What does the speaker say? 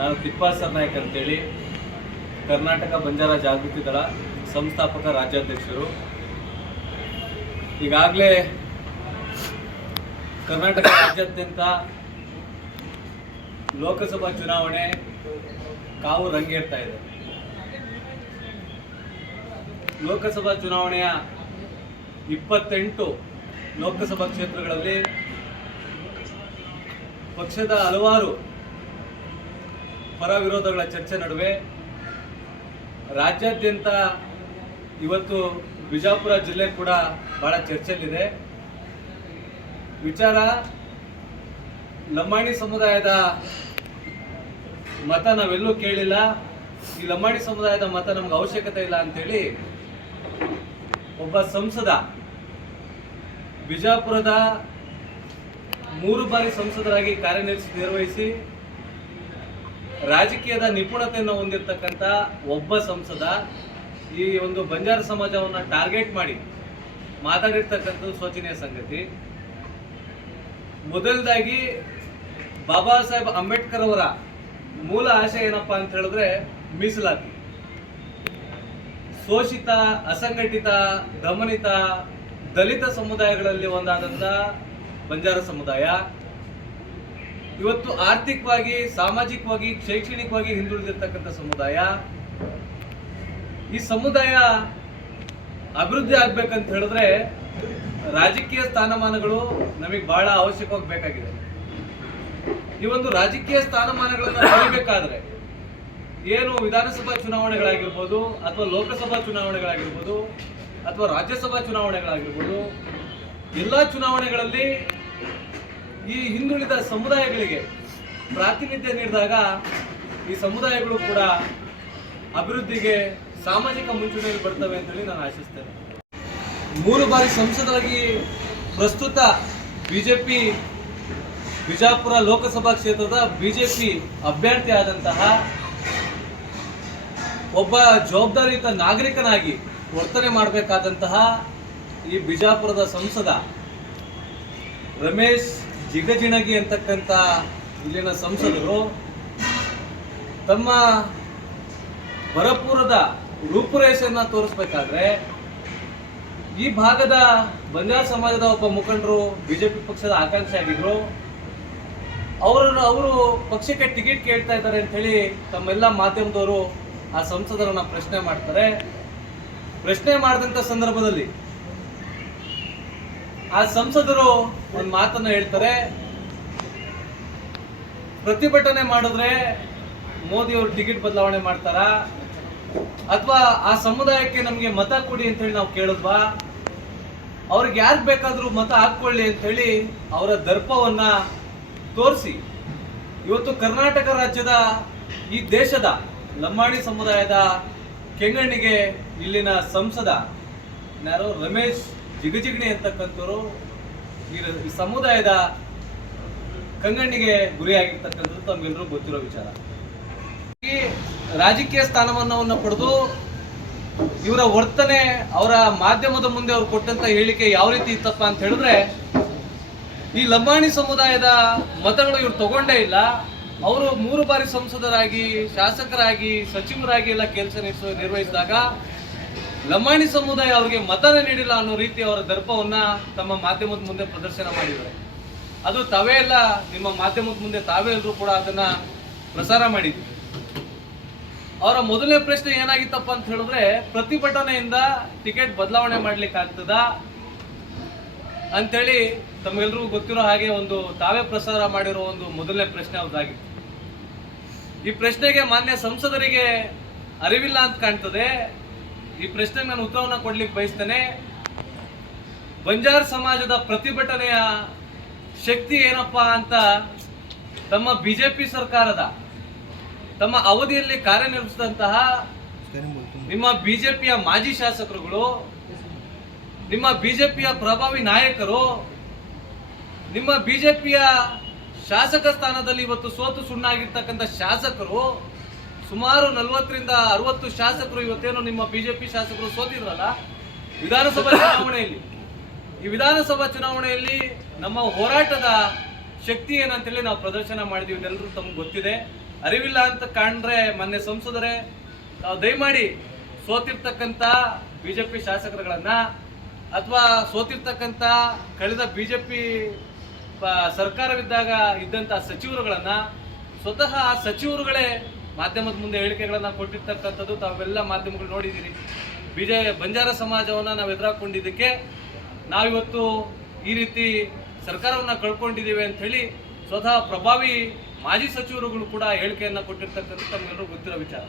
ನಾನು ತಿಪ್ಪಾಸರ್ ನಾಯಕ್ ಅಂತೇಳಿ. ಕರ್ನಾಟಕ ಬಂಜಾರ ಜಾಗೃತಿ ದಳ ಸಂಸ್ಥಾಪಕ ರಾಜ್ಯಾಧ್ಯಕ್ಷರು. ಈಗಾಗಲೇ ಕರ್ನಾಟಕ ರಾಜ್ಯಾದ್ಯಂತ ಲೋಕಸಭಾ ಚುನಾವಣೆ ಕಾವು ರಂಗೇರ್ತಾ ಇದೆ. ಲೋಕಸಭಾ ಚುನಾವಣೆಯ ಇಪ್ಪತ್ತೆಂಟು ಲೋಕಸಭಾ ಕ್ಷೇತ್ರಗಳಲ್ಲಿ ಪಕ್ಷದ ಹಲವಾರು ಪರ ವಿರೋಧಗಳ ಚರ್ಚೆ ನಡುವೆ ರಾಜ್ಯಾದ್ಯಂತ ಇವತ್ತು ಬಿಜಾಪುರ ಜಿಲ್ಲೆ ಕೂಡ ಬಹಳ ಚರ್ಚೆಯಲ್ಲಿದೆ. ವಿಚಾರ, ಲಂಬಾಣಿ ಸಮುದಾಯದ ಮತ ನಾವೆಲ್ಲೂ ಕೇಳಿಲ್ಲ. ಈ ಲಂಬಾಣಿ ಸಮುದಾಯದ ಮತ ನಮ್ಗೆ ಅವಶ್ಯಕತೆ ಇಲ್ಲ ಅಂತೇಳಿ ಒಬ್ಬ ಸಂಸದ ಬಿಜಾಪುರದ ಮೂರು ಬಾರಿ ಸಂಸದರಾಗಿ ಕಾರ್ಯನಿರ್ವಹಿಸಿ ನಿರ್ವಹಿಸಿ ರಾಜಕೀಯದ ನಿಪುಣತೆಯನ್ನು ಹೊಂದಿರತಕ್ಕಂಥ ಒಬ್ಬ ಸಂಸದ ಈ ಒಂದು ಬಂಜಾರ ಸಮಾಜವನ್ನು ಟಾರ್ಗೆಟ್ ಮಾಡಿ ಮಾತಾಡಿರ್ತಕ್ಕಂಥದ್ದು ಶೋಚನೀಯ ಸಂಗತಿ. ಮೊದಲದಾಗಿ ಬಾಬಾ ಸಾಹೇಬ್ ಅಂಬೇಡ್ಕರ್ ಅವರ ಮೂಲ ಆಶಯ ಏನಪ್ಪಾ ಅಂತ ಹೇಳಿದ್ರೆ ಮೀಸಲಾತಿ. ಶೋಷಿತ, ಅಸಂಘಟಿತ, ದಮನಿತ, ದಲಿತ ಸಮುದಾಯಗಳಲ್ಲಿ ಒಂದಾದಂಥ ಬಂಜಾರ ಸಮುದಾಯ. ಇವತ್ತು ಆರ್ಥಿಕವಾಗಿ, ಸಾಮಾಜಿಕವಾಗಿ, ಶೈಕ್ಷಣಿಕವಾಗಿ ಹಿಂದುಳಿದಿರ್ತಕ್ಕಂಥ ಸಮುದಾಯ, ಈ ಸಮುದಾಯ ಅಭಿವೃದ್ಧಿ ಆಗ್ಬೇಕಂತ ಹೇಳಿದ್ರೆ ರಾಜಕೀಯ ಸ್ಥಾನಮಾನಗಳು ನಮಗೆ ಬಹಳ ಅವಶ್ಯಕವಾಗಿ ಬೇಕಾಗಿದೆ. ಈ ಒಂದು ರಾಜಕೀಯ ಸ್ಥಾನಮಾನಗಳನ್ನು ಪಡಿಬೇಕಾದ್ರೆ ಏನು ವಿಧಾನಸಭಾ ಚುನಾವಣೆಗಳಾಗಿರ್ಬೋದು, ಅಥವಾ ಲೋಕಸಭಾ ಚುನಾವಣೆಗಳಾಗಿರ್ಬೋದು, ಅಥವಾ ರಾಜ್ಯಸಭಾ ಚುನಾವಣೆಗಳಾಗಿರ್ಬೋದು, ಎಲ್ಲ ಚುನಾವಣೆಗಳಲ್ಲಿ ಈ ಹಿಂದುಳಿದ ಸಮುದಾಯಗಳಿಗೆ ಪ್ರಾತಿನಿಧ್ಯ ನೀಡಿದಾಗ ಈ ಸಮುದಾಯಗಳು ಕೂಡ ಅಭಿವೃದ್ಧಿಗೆ ಸಾಮಾಜಿಕ ಮುಂಚೂಣಿಯಲ್ಲಿ ಬರ್ತವೆ ಅಂತೇಳಿ ನಾನು ಆಶಿಸ್ತೇನೆ. ಮೂರು ಬಾರಿ ಸಂಸದರಾಗಿ ಪ್ರಸ್ತುತ ಬಿಜೆಪಿ ಬಿಜಾಪುರ ಲೋಕಸಭಾ ಕ್ಷೇತ್ರದ ಬಿಜೆಪಿ ಅಭ್ಯರ್ಥಿ ಆದಂತಹ ಒಬ್ಬ ಜವಾಬ್ದಾರಿಯುತ ನಾಗರಿಕನಾಗಿ ವರ್ತನೆ ಮಾಡಬೇಕಾದಂತಹ ಈ ಬಿಜಾಪುರದ ಸಂಸದ ರಮೇಶ್ ಜಿಗಜಿಣಗಿ ಅಂತಕ್ಕಂಥ ಇಲ್ಲಿನ ಸಂಸದರು ತಮ್ಮ ಬರಪೂರದ ರೂಪುರೇಷೆಯನ್ನು ತೋರಿಸ್ಬೇಕಾದ್ರೆ ಈ ಭಾಗದ ಬಂಜಾರ ಸಮಾಜದ ಒಬ್ಬ ಮುಖಂಡರು ಬಿಜೆಪಿ ಪಕ್ಷದ ಆಕಾಂಕ್ಷಿ ಆಗಿದ್ರು. ಅವರನ್ನು ಅವರು ಪಕ್ಷಕ್ಕೆ ಟಿಕೆಟ್ ಕೇಳ್ತಾ ಇದ್ದಾರೆ ಅಂತ ಹೇಳಿ ತಮ್ಮೆಲ್ಲ ಮಾಧ್ಯಮದವರು ಆ ಸಂಸದರನ್ನ ಪ್ರಶ್ನೆ ಮಾಡ್ತಾರೆ. ಪ್ರಶ್ನೆ ಮಾಡಿದಂಥ ಸಂದರ್ಭದಲ್ಲಿ ಆ ಸಂಸದರು ಒಂದು ಮಾತನ್ನ ಹೇಳ್ತಾರೆ. ಪ್ರತಿಭಟನೆ ಮಾಡಿದ್ರೆ ಮೋದಿ ಅವರು ಟಿಕೆಟ್ ಬದಲಾವಣೆ ಮಾಡ್ತಾರಾ. ಅಥವಾ ಆ ಸಮುದಾಯಕ್ಕೆ ನಮಗೆ ಮತ ಕೊಡಿ ಅಂತ ಹೇಳಿ ನಾವು ಕೇಳಿದ್ವಾ? ಅವ್ರಿಗೆ ಯಾರು ಬೇಕಾದ್ರೂ ಮತ ಹಾಕೊಳ್ಳಿ ಅಂತ ಹೇಳಿ ಅವರ ದರ್ಪವನ್ನ ತೋರಿಸಿ. ಇವತ್ತು ಕರ್ನಾಟಕ ರಾಜ್ಯದ ಈ ದೇಶದ ಲಂಬಾಣಿ ಸಮುದಾಯದ ಕೆಂಗಣ್ಣಿಗೆ ಇಲ್ಲಿನ ಸಂಸದ ಯಾರು ರಮೇಶ್ ಜಿಗಜಿಗಣಿ ಅಂತಕ್ಕಂಥವ್ರು ಈ ಸಮುದಾಯದ ಕಂಗಣ್ಣಿಗೆ ಗುರಿಯಾಗಿರ್ತಕ್ಕಂಥದ್ದು ತಮ್ಗೆಲ್ಲರೂ ಗೊತ್ತಿರೋ ವಿಚಾರ. ಈ ರಾಜಕೀಯ ಸ್ಥಾನಮಾನವನ್ನು ಪಡೆದು ಇವರ ವರ್ತನೆ ಅವರ ಮಾಧ್ಯಮದ ಮುಂದೆ ಅವ್ರು ಕೊಟ್ಟಂತ ಹೇಳಿಕೆ ಯಾವ ರೀತಿ ಇತ್ತಪ್ಪ ಅಂತ ಹೇಳಿದ್ರೆ, ಈ ಲಂಬಾಣಿ ಸಮುದಾಯದ ಮತಗಳು ಇವ್ರು ತಗೊಂಡೇ ಇಲ್ಲ. ಅವರು ಮೂರು ಬಾರಿ ಸಂಸದರಾಗಿ, ಶಾಸಕರಾಗಿ, ಸಚಿವರಾಗಿ ಎಲ್ಲ ಕೆಲಸ ನಿರ್ವಹಿಸಿದಾಗ ಲಂಬಾಣಿ ಸಮುದಾಯ ಅವರಿಗೆ ಮತನ ನೀಡಿಲ್ಲ ಅನ್ನೋ ರೀತಿ ಅವರ ದರ್ಪವನ್ನ ತಮ್ಮ ಮಾಧ್ಯಮದ ಮುಂದೆ ಪ್ರದರ್ಶನ ಮಾಡಿದ್ದಾರೆ. ಅದು ತಾವೇ ಎಲ್ಲ ನಿಮ್ಮ ಮಾಧ್ಯಮದ ಮುಂದೆ ತಾವೇ ಎಲ್ಲರೂ ಕೂಡ ಅದನ್ನ ಪ್ರಸಾರ ಮಾಡಿದ್ವಿ ಅವರ ಮೊದಲನೇ ಪ್ರಶ್ನೆ ಏನಾಗಿತ್ತಪ್ಪ ಅಂತ ಹೇಳಿದ್ರೆ, ಪ್ರತಿಭಟನೆಯಿಂದ ಟಿಕೆಟ್ ಬದಲಾವಣೆ ಮಾಡ್ಲಿಕ್ಕೆ ಆಗ್ತದ ಅಂತೇಳಿ ತಮ್ಮೆಲ್ಲರೂ ಗೊತ್ತಿರೋ ಹಾಗೆ ಒಂದು ತಾವೇ ಪ್ರಸಾರ ಮಾಡಿರೋ ಒಂದು ಮೊದಲನೇ ಪ್ರಶ್ನೆ ಅವ್ರದ್ದಾಗಿತ್ತು. ಈ ಪ್ರಶ್ನೆಗೆ ಮಾನ್ಯ ಸಂಸದರಿಗೆ ಅರಿವಿಲ್ಲ ಅಂತ ಕಾಣ್ತದೆ. ಈ ಪ್ರಶ್ನೆಗೆ ನಾನು ಉತ್ತರವನ್ನು ಕೊಡ್ಲಿಕ್ಕೆ ಬಯಸ್ತೇನೆ. ಬಂಜಾರ್ ಸಮಾಜದ ಪ್ರತಿಭಟನೆಯ ಶಕ್ತಿ ಏನಪ್ಪಾ ಅಂತ ತಮ್ಮ ಬಿಜೆಪಿ ಸರ್ಕಾರದ, ತಮ್ಮ ಅವಧಿಯಲ್ಲಿ ಕಾರ್ಯನಿರ್ವಹಿಸಿದಂತಹ ನಿಮ್ಮ ಬಿಜೆಪಿಯ ಮಾಜಿ ಶಾಸಕರುಗಳು, ನಿಮ್ಮ ಬಿಜೆಪಿಯ ಪ್ರಭಾವಿ ನಾಯಕರು, ನಿಮ್ಮ ಬಿಜೆಪಿಯ ಶಾಸಕ ಸ್ಥಾನದಲ್ಲಿ ಇವತ್ತು ಸೋತು ಸುಣ್ಣಾಗಿರ್ತಕ್ಕಂಥ ಶಾಸಕರು ಸುಮಾರು ನಲವತ್ತರಿಂದ ಅರವತ್ತು ಶಾಸಕರು ಇವತ್ತೇನು ನಿಮ್ಮ ಬಿಜೆಪಿ ಶಾಸಕರು ಸೋತಿದ್ರಲ್ಲ, ವಿಧಾನಸಭಾ ಚುನಾವಣೆಯಲ್ಲಿ. ಈ ವಿಧಾನಸಭಾ ಚುನಾವಣೆಯಲ್ಲಿ ನಮ್ಮ ಹೋರಾಟದ ಶಕ್ತಿ ಏನಂತೇಳಿ ನಾವು ಪ್ರದರ್ಶನ ಮಾಡಿದೀವಿ ಇದೆಲ್ಲರೂ ತಮ್ಗೆ ಗೊತ್ತಿದೆ. ಅರಿವಿಲ್ಲ ಅಂತ ಕಾಣ್ರೆ ಮೊನ್ನೆ ಸಂಸದರೇ ನಾವು ದಯಮಾಡಿ ಸೋತಿರ್ತಕ್ಕಂಥ ಬಿಜೆಪಿ ಶಾಸಕರುಗಳನ್ನ ಅಥವಾ ಸೋತಿರ್ತಕ್ಕಂಥ ಕಳೆದ ಬಿಜೆಪಿ ಸರ್ಕಾರವಿದ್ದಾಗ ಇದ್ದಂಥ ಸಚಿವರುಗಳನ್ನ ಸ್ವತಃ ಆ ಸಚಿವರುಗಳೇ ಮಾಧ್ಯಮದ ಮುಂದೆ ಹೇಳಿಕೆಗಳನ್ನ ಕೊಟ್ಟಿರ್ತಕ್ಕಂಥದ್ದು ತಾವೆಲ್ಲ ಮಾಧ್ಯಮಗಳು ನೋಡಿದ್ದೀರಿ. ಬಿಜೆ ಬಂಜಾರ ಸಮಾಜವನ್ನ ನಾವು ಎದುರಾಕೊಂಡಿದ್ದಕ್ಕೆ ನಾವಿವತ್ತು ಈ ರೀತಿ ಸರ್ಕಾರವನ್ನ ಕಳ್ಕೊಂಡಿದ್ದೀವಿ ಹೇಳಿ ಸ್ವತಃ ಪ್ರಭಾವಿ ಮಾಜಿ ಸಚಿವರುಗಳು ಕೂಡ ಹೇಳಿಕೆಯನ್ನ ಕೊಟ್ಟಿರ್ತಕ್ಕಂಥದ್ದು ತಮಗೆಲ್ಲರೂ ಗೊತ್ತಿರೋ ವಿಚಾರ.